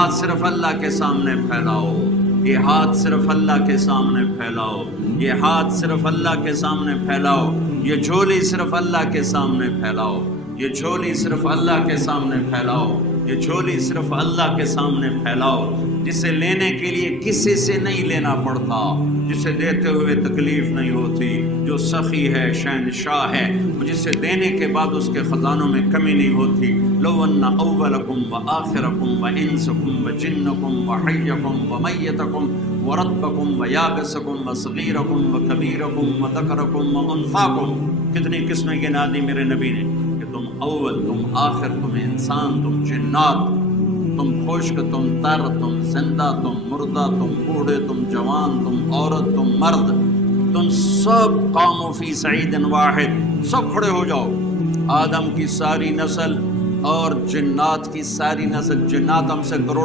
ہاتھ صرف اللہ کے سامنے پھیلاؤ، یہ ہاتھ صرف اللہ کے سامنے پھیلاؤ، یہ ہاتھ صرف اللہ کے سامنے پھیلاؤ، یہ جھولی صرف اللہ کے سامنے پھیلاؤ، یہ جھولی صرف اللہ کے سامنے پھیلاؤ، یہ جھولی صرف اللہ کے سامنے پھیلاؤ، جسے لینے کے لیے کسی سے نہیں لینا پڑتا، جسے دیتے ہوئے تکلیف نہیں ہوتی، جو سخی ہے، شہنشاہ ہے، جسے دینے کے بعد اس کے خزانوں میں کمی نہیں ہوتی۔ لو ان اولکم وآخرکم وانسکم وجنکم وحیکم ومیتکم ورتبکم ویابسکم وصغیرکم وکبیرکم وذکرکم وانثاکم، کتنی قسمیں گنا دی میرے نبی نے کہ تم اول، تم آخر، تم انسان، تم جنات، تم خشک، تم تر، تم زندہ، تم مردہ، تم بوڑھے، تم جوان، تم عورت، تم مرد، تم سب قوموا فی صعید واحد، سب کھڑے ہو جاؤ۔ آدم کی ساری نسل اور جنات کی ساری نسل، جنات ہم سے کروڑ